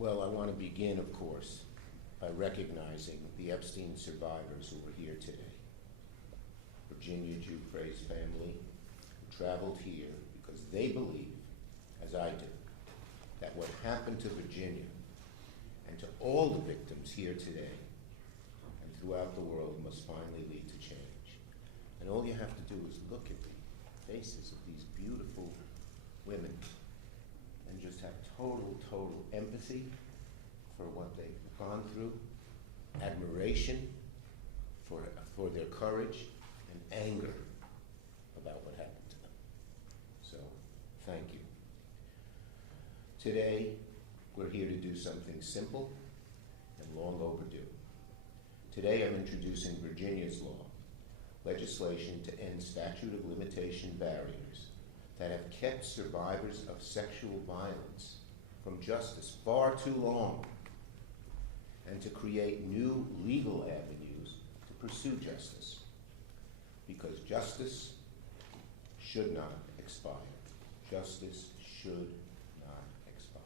Well, I want to begin, of course, by recognizing the Epstein survivors who were here today. Virginia Giuffre's family, who traveled here because they believe, as I do, that what happened to Virginia and to all the victims here today and throughout the world must finally lead to change. And all you have to do is look at the faces of these beautiful women and just have total empathy for what they've gone through, admiration for their courage, and anger about what happened to them. So, thank you. Today, we're here to do something simple and long overdue. Today, I'm introducing Virginia's law, legislation to end statute of limitation barriers that have kept survivors of sexual violence from justice far too long, and to create new legal avenues to pursue justice. Because justice should not expire. Justice should not expire.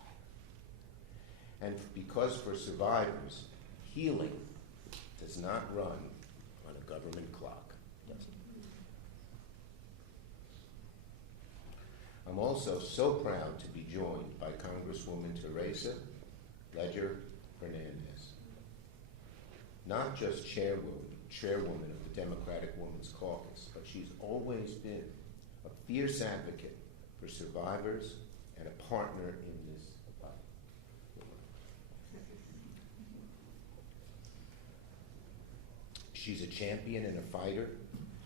And because for survivors, healing does not run on a government clock. I'm also so proud to be joined by Congresswoman Teresa Ledger Hernandez, not just chairwoman of the Democratic Women's Caucus, but she's always been a fierce advocate for survivors and a partner in this fight. She's a champion and a fighter,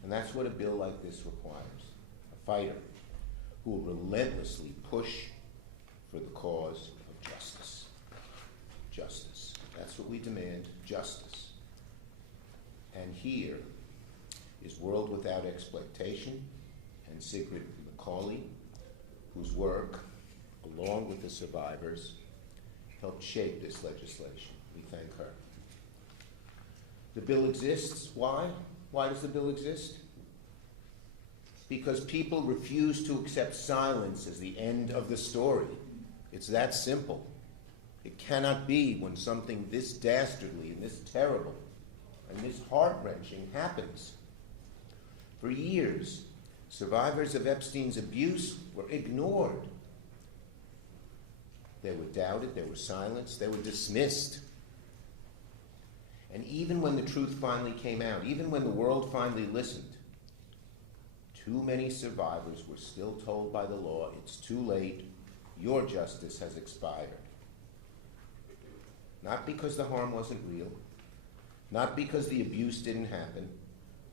and that's what a bill like this requires, a fighter who will relentlessly push for the cause of justice. Justice. That's what we demand, justice. And here is World Without Exploitation and Sigrid McCauley, whose work, along with the survivors, helped shape this legislation. We thank her. The bill exists. Why? Why does the bill exist? Because people refuse to accept silence as the end of the story. It's that simple. It cannot be when something this dastardly and this terrible and this heart-wrenching happens. For years, survivors of Epstein's abuse were ignored. They were doubted, they were silenced, they were dismissed. And even when the truth finally came out, even when the world finally listened, too many survivors were still told by the law, it's too late, your justice has expired. Not because the harm wasn't real, not because the abuse didn't happen,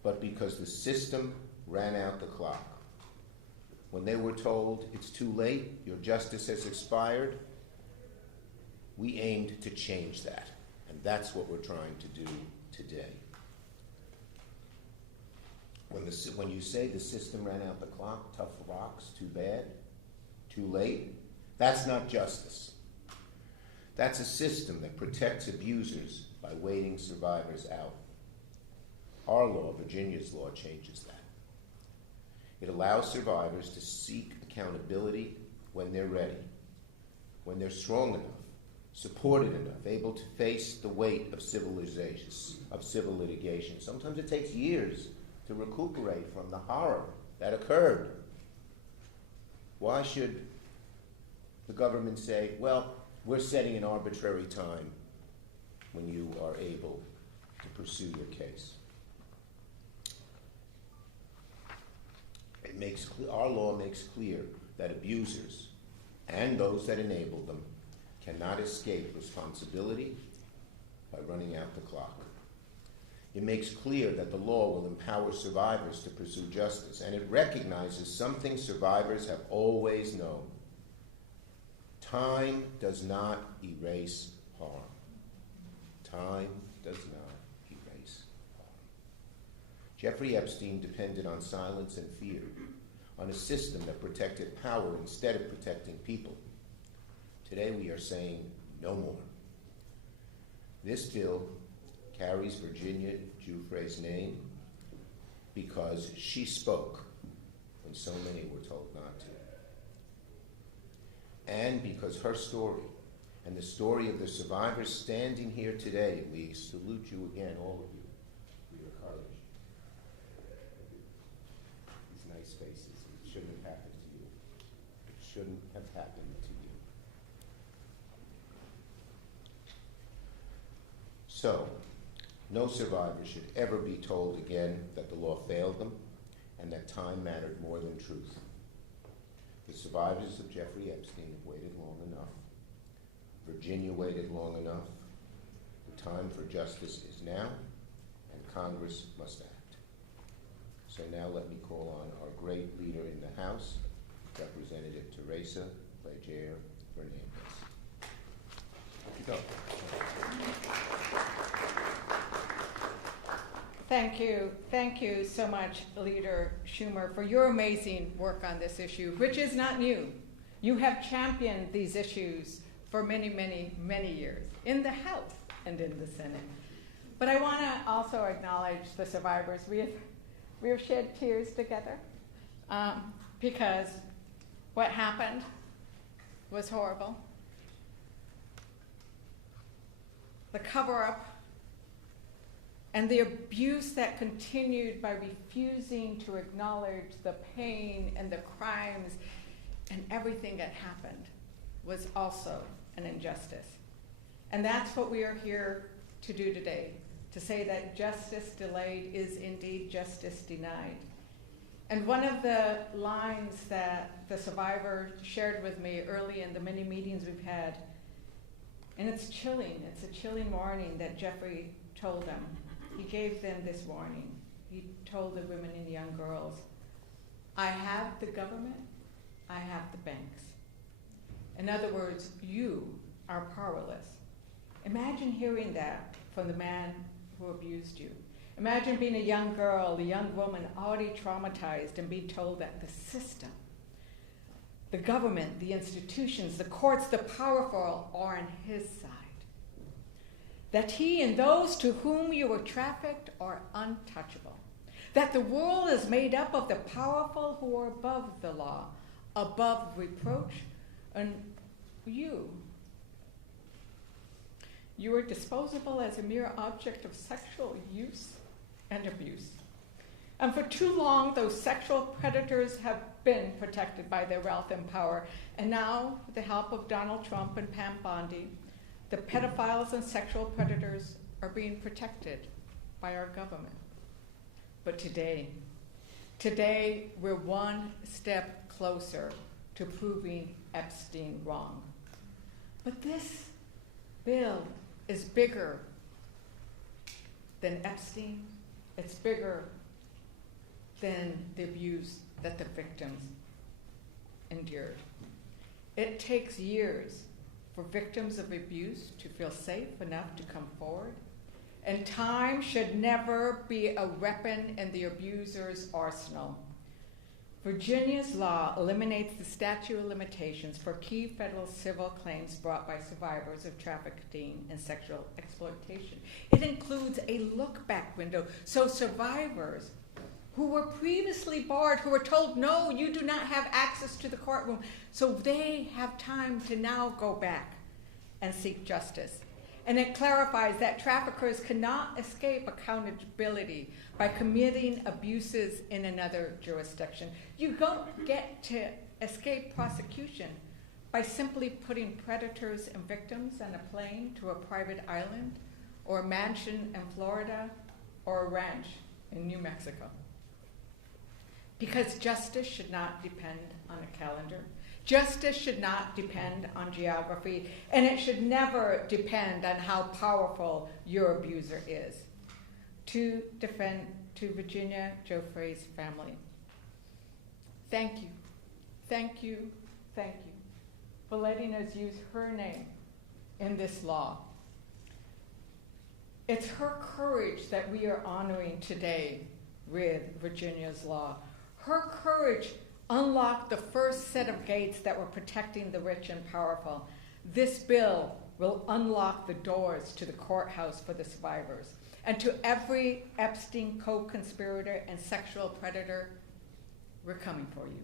but because the system ran out the clock. When they were told, it's too late, your justice has expired, we aimed to change that. And that's what we're trying to do today. When you say the system ran out the clock, tough rocks, too bad, too late, that's not justice. That's a system that protects abusers by waiting survivors out. Our law, Virginia's law, changes that. It allows survivors to seek accountability when they're ready, when they're strong enough, supported enough, able to face the weight of civil litigation. Sometimes it takes years to recuperate from the horror that occurred. Why should the government say, well, we're setting an arbitrary time when you are able to pursue your case? Our law makes clear that abusers and those that enable them cannot escape responsibility by running out the clock. It makes clear that the law will empower survivors to pursue justice, and it recognizes something survivors have always known. Time does not erase harm. Time does not erase harm. Jeffrey Epstein depended on silence and fear, on a system that protected power instead of protecting people. Today we are saying no more. This bill carries Virginia Giuffre's name because she spoke when so many were told not to. And because her story and the story of the survivors standing here today. We salute you again, all of you, for your courage. These nice faces. It shouldn't have happened to you. It shouldn't have happened to you. So, no survivor should ever be told again that the law failed them and that time mattered more than truth. The survivors of Jeffrey Epstein have waited long enough. Virginia waited long enough. The time for justice is now, and Congress must act. So now let me call on our great leader in the House, Representative Teresa Leger Fernandez. Go. Thank you. Thank you so much, Leader Schumer, for your amazing work on this issue, which is not new. You have championed these issues for many, many, many years in the House and in the Senate. But I want to also acknowledge the survivors. We have shed tears together because what happened was horrible. The cover-up and the abuse that continued by refusing to acknowledge the pain and the crimes and everything that happened was also an injustice. And that's what we are here to do today, to say that justice delayed is indeed justice denied. And one of the lines that the survivor shared with me early in the many meetings we've had, and it's chilling, it's a chilling warning that Jeffrey told them. He gave them this warning. He told the women and young girls, I have the government, I have the banks. In other words, you are powerless. Imagine hearing that from the man who abused you. Imagine being a young girl, a young woman already traumatized and being told that the system, the government, the institutions, the courts, the powerful are on his side. That he and those to whom you were trafficked are untouchable. That the world is made up of the powerful who are above the law, above reproach, and you are disposable as a mere object of sexual use and abuse. And for too long, those sexual predators have been protected by their wealth and power. And now, with the help of Donald Trump and Pam Bondi, the pedophiles and sexual predators are being protected by our government. But today, we're one step closer to proving Epstein wrong. But this bill is bigger than Epstein. It's bigger than the abuse that the victims endured. It takes years for victims of abuse to feel safe enough to come forward. And time should never be a weapon in the abuser's arsenal. Virginia's law eliminates the statute of limitations for key federal civil claims brought by survivors of trafficking and sexual exploitation. It includes a look-back window, so survivors who were previously barred, who were told, no, you do not have access to the courtroom, so they have time to now go back and seek justice. And it clarifies that traffickers cannot escape accountability by committing abuses in another jurisdiction. You don't get to escape prosecution by simply putting predators and victims on a plane to a private island or a mansion in Florida or a ranch in New Mexico. Because justice should not depend on a calendar. Justice should not depend on geography, and it should never depend on how powerful your abuser is. To Virginia Giuffre's family, thank you, thank you, thank you for letting us use her name in this law. It's her courage that we are honoring today with Virginia's law. Her courage unlocked the first set of gates that were protecting the rich and powerful. This bill will unlock the doors to the courthouse for the survivors. And to every Epstein co-conspirator and sexual predator, we're coming for you.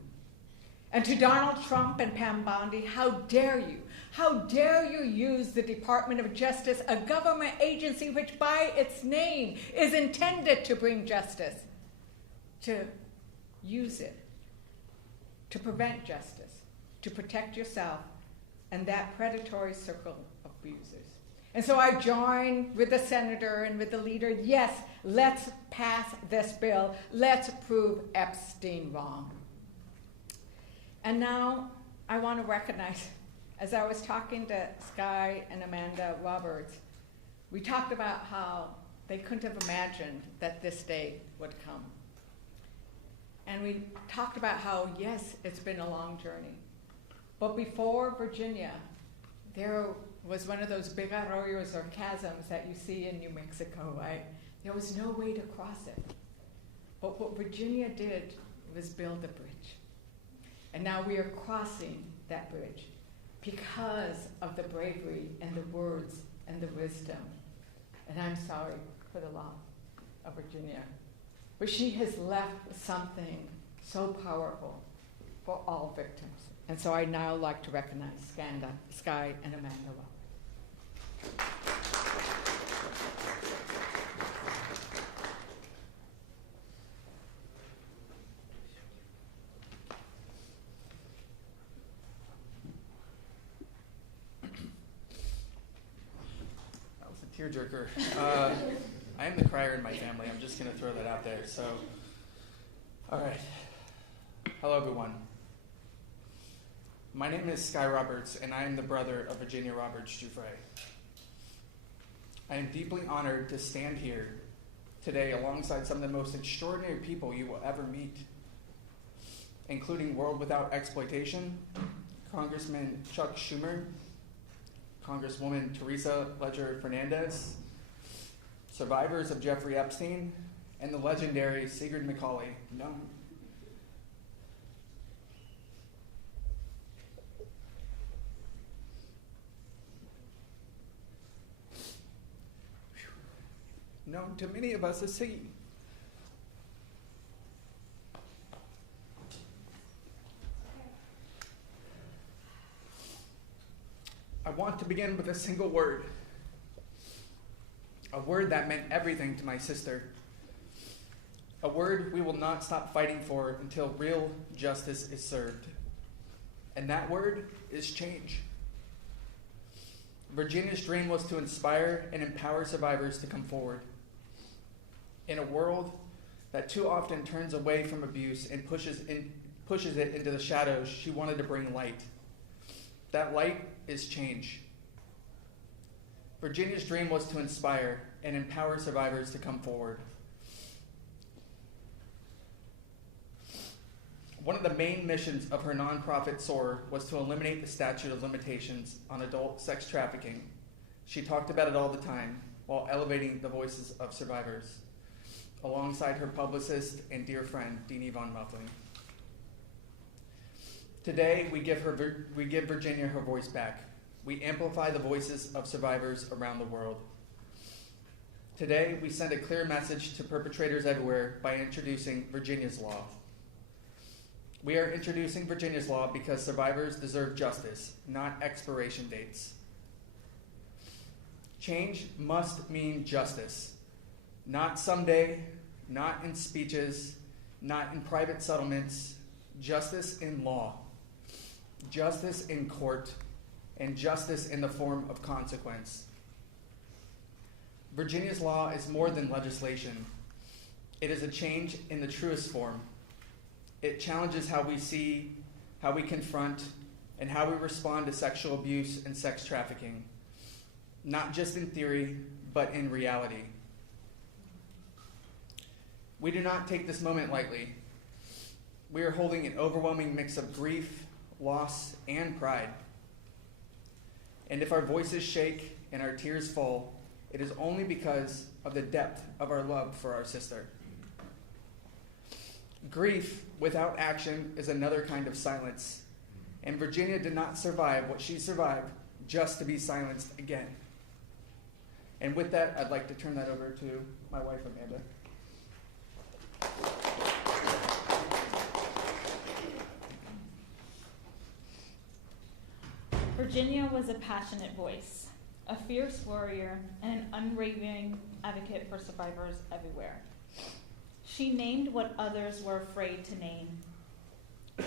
And to Donald Trump and Pam Bondi, how dare you? How dare you use the Department of Justice, a government agency which by its name is intended to bring justice, to use it to prevent justice, to protect yourself and that predatory circle of abusers. And so I join with the senator and with the leader. Yes, let's pass this bill. Let's prove Epstein wrong. And now I want to recognize, as I was talking to Sky and Amanda Roberts, we talked about how they couldn't have imagined that this day would come. And we talked about how, yes, it's been a long journey. But before Virginia, there was one of those big arroyos or chasms that you see in New Mexico, right? There was no way to cross it. But what Virginia did was build a bridge. And now we are crossing that bridge because of the bravery and the words and the wisdom. And I'm sorry for the loss of Virginia. But she has left something so powerful for all victims. And so I now like to recognize Sky and Amanda Roberts. That was a tearjerker. I am the crier in my family. I'm just going to throw that out there. So, all right. Hello, everyone. My name is Sky Roberts, and I am the brother of Virginia Roberts Jeffrey. I am deeply honored to stand here today alongside some of the most extraordinary people you will ever meet, including World Without Exploitation, Congressman Chuck Schumer, Congresswoman Teresa Ledger Fernandez, survivors of Jeffrey Epstein, and the legendary Sigrid McCauley. No. Known to many of us as Siggy. I want to begin with a single word. A word that meant everything to my sister. A word we will not stop fighting for until real justice is served. And that word is change. Virginia's dream was to inspire and empower survivors to come forward. In a world that too often turns away from abuse and pushes it into the shadows, she wanted to bring light. That light is change. Virginia's dream was to inspire and empower survivors to come forward. One of the main missions of her nonprofit SOAR was to eliminate the statute of limitations on adult sex trafficking. She talked about it all the time while elevating the voices of survivors, alongside her publicist and dear friend, Deanie Von Muffling. Today, we give Virginia her voice back. We amplify the voices of survivors around the world. Today, we send a clear message to perpetrators everywhere by introducing Virginia's Law. We are introducing Virginia's Law because survivors deserve justice, not expiration dates. Change must mean justice. Not someday, not in speeches, not in private settlements, justice in law, justice in court, and justice in the form of consequence. Virginia's Law is more than legislation. It is a change in the truest form. It challenges how we see, how we confront, and how we respond to sexual abuse and sex trafficking, not just in theory, but in reality. We do not take this moment lightly. We are holding an overwhelming mix of grief, loss, and pride. And if our voices shake and our tears fall, it is only because of the depth of our love for our sister. Grief without action is another kind of silence. And Virginia did not survive what she survived just to be silenced again. And with that, I'd like to turn that over to my wife, Amanda. Virginia was a passionate voice, a fierce warrior, and an unwavering advocate for survivors everywhere. She named what others were afraid to name.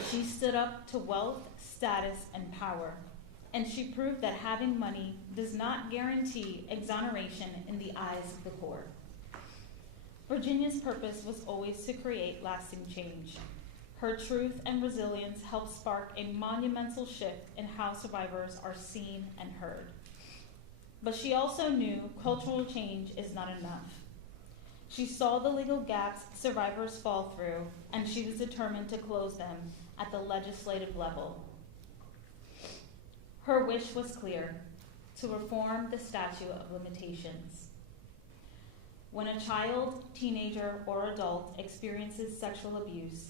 She stood up to wealth, status, and power, and she proved that having money does not guarantee exoneration in the eyes of the court. Virginia's purpose was always to create lasting change. Her truth and resilience helped spark a monumental shift in how survivors are seen and heard. But she also knew cultural change is not enough. She saw the legal gaps survivors fall through, and she was determined to close them at the legislative level. Her wish was clear: to reform the statute of limitations. When a child, teenager, or adult experiences sexual abuse,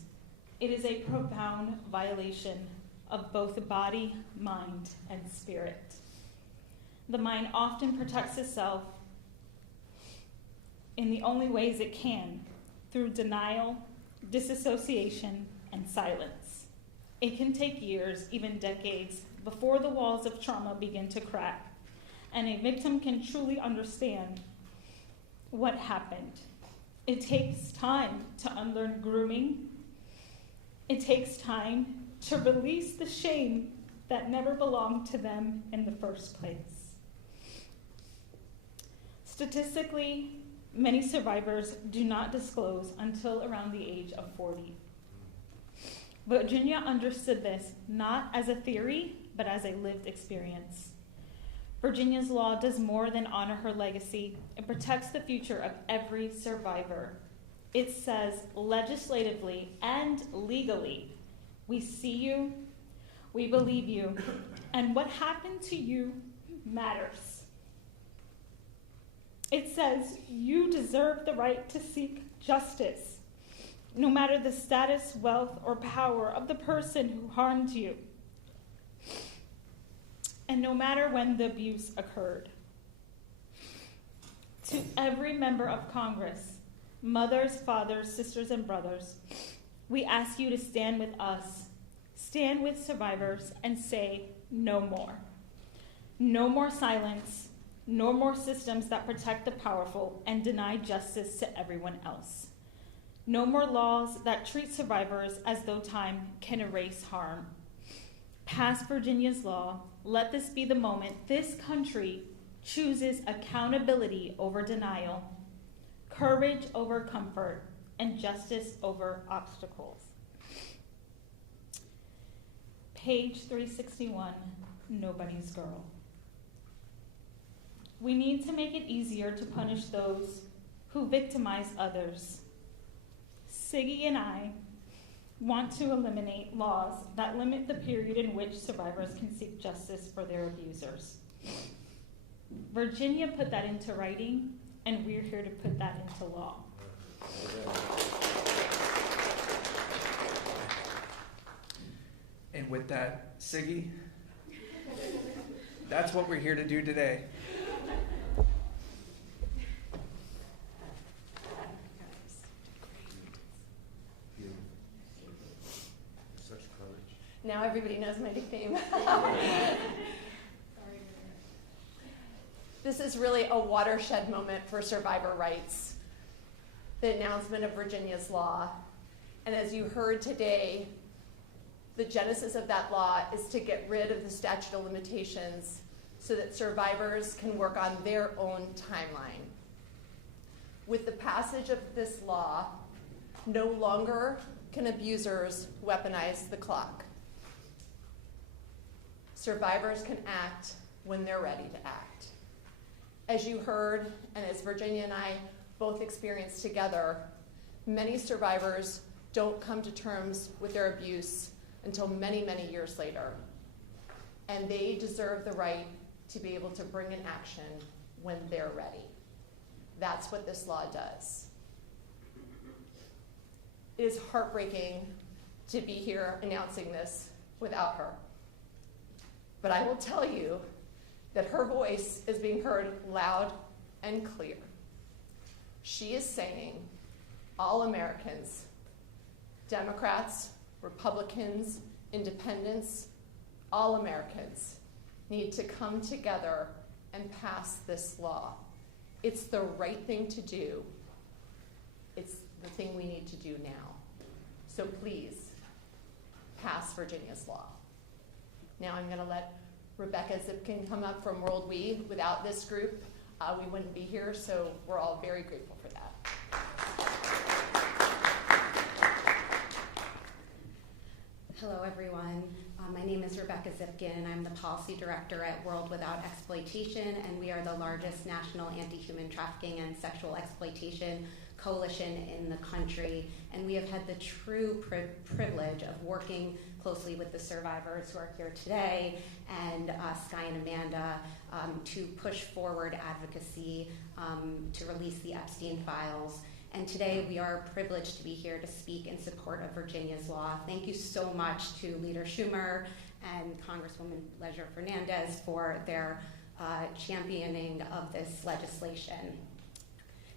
it is a profound violation of both the body, mind, and spirit. The mind often protects itself in the only ways it can, through denial, disassociation, and silence. It can take years, even decades, before the walls of trauma begin to crack, and a victim can truly understand what happened. It takes time to unlearn grooming. It takes time to release the shame that never belonged to them in the first place. Statistically, many survivors do not disclose until around the age of 40. Virginia understood this not as a theory, but as a lived experience. Virginia's law does more than honor her legacy. It protects the future of every survivor. It says legislatively and legally, we see you, we believe you, and what happened to you matters. It says you deserve the right to seek justice, no matter the status, wealth, or power of the person who harmed you, and no matter when the abuse occurred. To every member of Congress, mothers, fathers, sisters, and brothers, we ask you to stand with us, stand with survivors, and say no more. No more silence, no more systems that protect the powerful and deny justice to everyone else. No more laws that treat survivors as though time can erase harm. Pass Virginia's law. Let this be the moment this country chooses accountability over denial, courage over comfort, and justice over obstacles. Page 361, Nobody's Girl. We need to make it easier to punish those who victimize others. Siggy and I want to eliminate laws that limit the period in which survivors can seek justice for their abusers. Virginia put that into writing, and we're here to put that into law. And with that, Siggy, that's what we're here to do today. Such courage. Now everybody knows my nickname. This is really a watershed moment for survivor rights, the announcement of Virginia's law. And as you heard today, the genesis of that law is to get rid of the statute of limitations so that survivors can work on their own timeline. With the passage of this law, no longer can abusers weaponize the clock. Survivors can act when they're ready to act. As you heard, and as Virginia and I both experienced together, many survivors don't come to terms with their abuse until many, many years later. And they deserve the right to be able to bring an action when they're ready. That's what this law does. It is heartbreaking to be here announcing this without her. But I will tell you that her voice is being heard loud and clear. She is saying, all Americans, Democrats, Republicans, Independents, all Americans, need to come together and pass this law. It's the right thing to do. It's the thing we need to do now. So please, pass Virginia's law. Now I'm going to let Rebecca Zipkin come up from World We. Without this group, we wouldn't be here, so we're all very grateful for that. Hello, everyone. My name is Rebecca Zipkin, and I'm the Policy Director at World Without Exploitation, and we are the largest national anti-human trafficking and sexual exploitation coalition in the country. And we have had the true privilege of working closely with the survivors who are here today, and Sky and Amanda, to push forward advocacy to release the Epstein files. And today we are privileged to be here to speak in support of Virginia's law. Thank you so much to Leader Schumer and Congresswoman Leisure Fernandez for their championing of this legislation.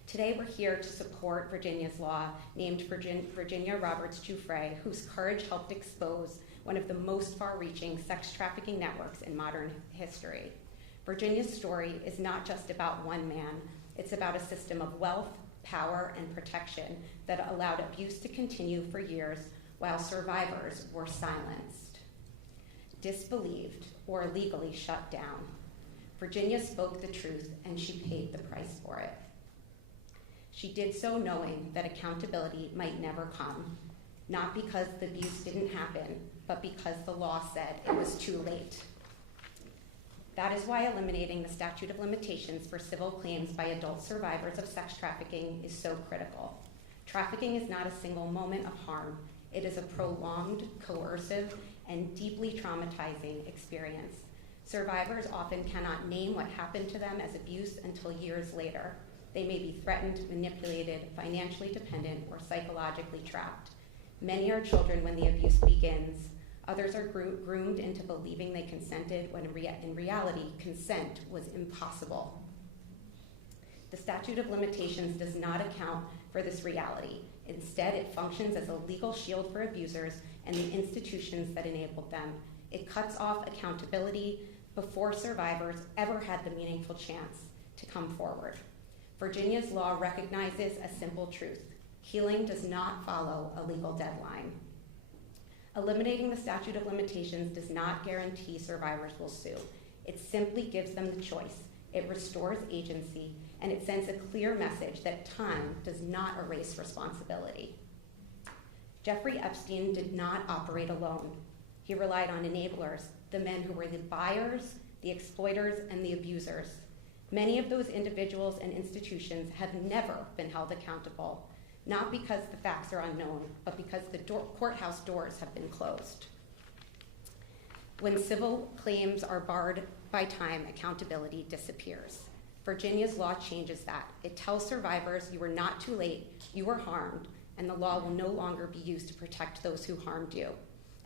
Today we're here to support Virginia's law named Virginia Roberts Giuffre, whose courage helped expose one of the most far-reaching sex trafficking networks in modern history. Virginia's story is not just about one man, it's about a system of wealth, power, and protection that allowed abuse to continue for years while survivors were silenced, disbelieved, or legally shut down. Virginia spoke the truth, and she paid the price for it. She did so knowing that accountability might never come, not because the abuse didn't happen, but because the law said it was too late. That is why eliminating the statute of limitations for civil claims by adult survivors of sex trafficking is so critical. Trafficking is not a single moment of harm. It is a prolonged, coercive, and deeply traumatizing experience. Survivors often cannot name what happened to them as abuse until years later. They may be threatened, manipulated, financially dependent, or psychologically trapped. Many are children when the abuse begins. Others are groomed into believing they consented when in reality, consent was impossible. The statute of limitations does not account for this reality. Instead, it functions as a legal shield for abusers and the institutions that enabled them. It cuts off accountability before survivors ever had the meaningful chance to come forward. Virginia's law recognizes a simple truth. Healing does not follow a legal deadline. Eliminating the statute of limitations does not guarantee survivors will sue. It simply gives them the choice. It restores agency, and it sends a clear message that time does not erase responsibility. Jeffrey Epstein did not operate alone. He relied on enablers, the men who were the buyers, the exploiters, and the abusers. Many of those individuals and institutions have never been held accountable, not because the facts are unknown, but because the courthouse doors have been closed. When civil claims are barred by time, accountability disappears. Virginia's law changes that. It tells survivors you were not too late, you were harmed, and the law will no longer be used to protect those who harmed you.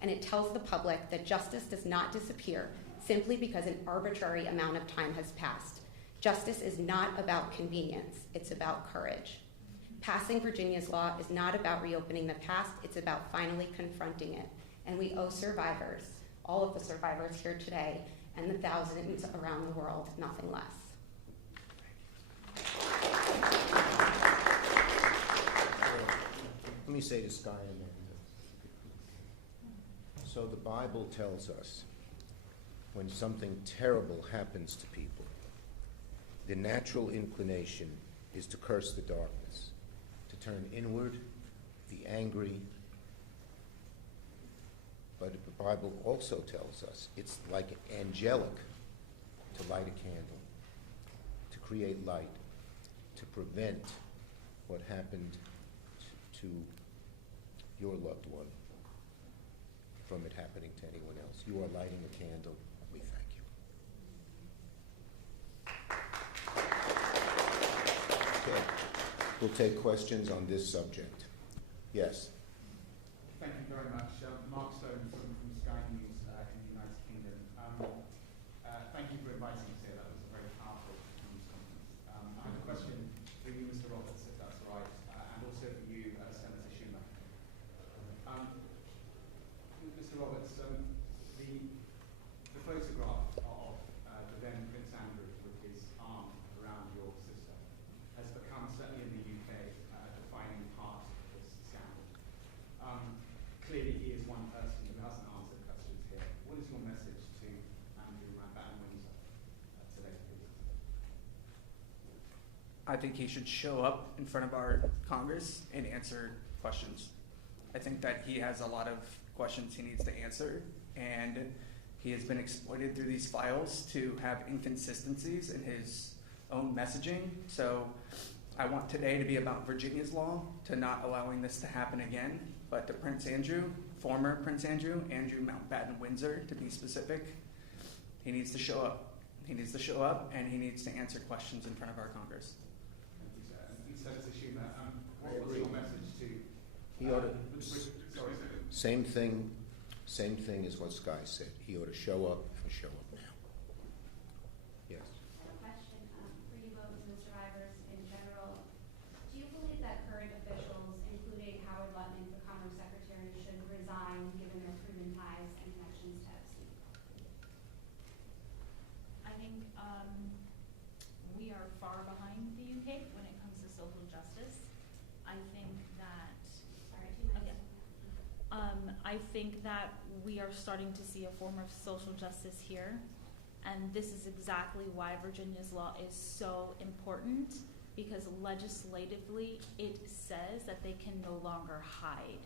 And it tells the public that justice does not disappear simply because an arbitrary amount of time has passed. Justice is not about convenience, it's about courage. Passing Virginia's law is not about reopening the past, it's about finally confronting it. And we owe survivors, all of the survivors here today, and the thousands around the world, nothing less. Let me say to Sky and Amanda. So the Bible tells us when something terrible happens to people, the natural inclination is to curse the darkness, to turn inward, be angry. But the Bible also tells us it's like angelic to light a candle, to create light, to prevent what happened to your loved one from it happening to anyone else. You are lighting a candle. We thank you. Okay. We'll take questions on this subject. Yes. Thank you very much. Mark Stone from Sky News in the United Kingdom. Thank you for inviting us here. That was a very powerful news conference. I have a question for you, Mr. Roberts, if that's all right, and also for you, Senator Schumer. Mr. Roberts, the photograph of I think he should show up in front of our Congress and answer questions. I think that he has a lot of questions he needs to answer, and he has been exploited through these files to have inconsistencies in his own messaging. So I want today to be about Virginia's law, to not allowing this to happen again, but to Prince Andrew, former Prince Andrew Mountbatten Windsor to be specific, he needs to show up. He needs to show up, and he needs to answer questions in front of our Congress. Thank you, sir. And Senator Schumer, I what was agree. your message to... He ought to, sorry. same thing as what Sky said. He ought to show up and show up now. Yes. I have a question for you both and the survivors in general. Do you believe that current officials, including Howard Lutnick, the Commerce Secretary, should resign given their proven ties and connections to Epstein? I think we are far behind the UK when it comes to social justice. I think that Sorry, 2 minutes. I think that we are starting to see a form of social justice here, and this is exactly why Virginia's law is so important, because legislatively it says that they can no longer hide,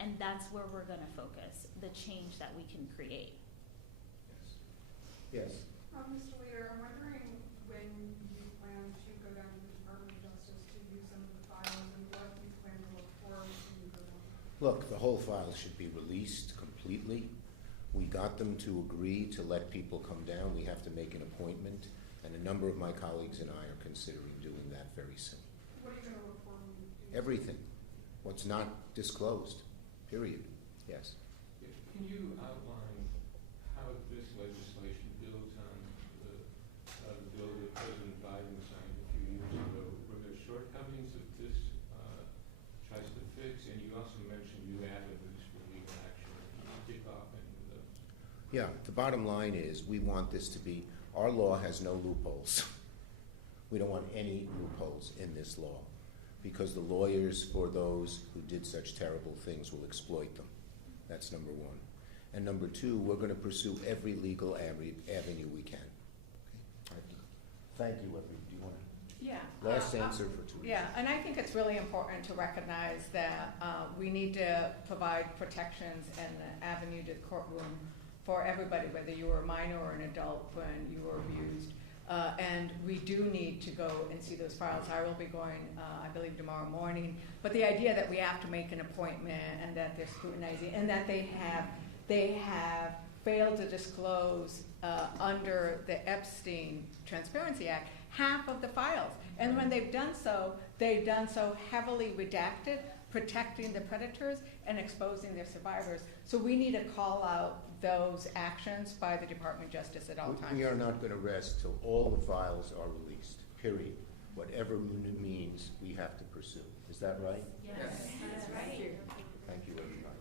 and that's where we're going to focus, the change that we can create. Yes. Mr. Leader, I'm wondering when you plan to go down to the Department of Justice to view some of the files and what you plan to look for when you go down. Look, the whole file should be released completely. We got them to agree to let people come down. We have to make an appointment, and a number of my colleagues and I are considering doing that very soon. What are you going to look for when you do? Everything. What's not disclosed, period. Yes. Can you outline how this legislation builds on the bill that President Biden signed a few years ago? Were there shortcomings that this tries to fix? And you also mentioned new avenues for legal action. Can you kick off any of those? Yeah, the bottom line is we want this to be, our law has no loopholes. We don't want any loopholes in this law, because the lawyers for those who did such terrible things will exploit them. That's number one. And number two, we're going to pursue every legal avenue we can. Okay. Thank you, everybody. Do you want to? Yeah. Last answer for Teresa. Yeah, and I think it's really important to recognize that we need to provide protections and an avenue to the courtroom for everybody, whether you were a minor or an adult when you were abused. And we do need to go and see those files. I will be going, I believe, tomorrow morning. But the idea that we have to make an appointment and that they're scrutinizing and that they have failed to disclose under the Epstein Transparency Act half of the files. And when they've done so heavily redacted, protecting the predators and exposing their survivors. So we need to call out those actions by the Department of Justice at all times. We are not going to rest till all the files are released, period. Whatever means we have to pursue. Is that right? Yes, that's right. Thank you, everybody.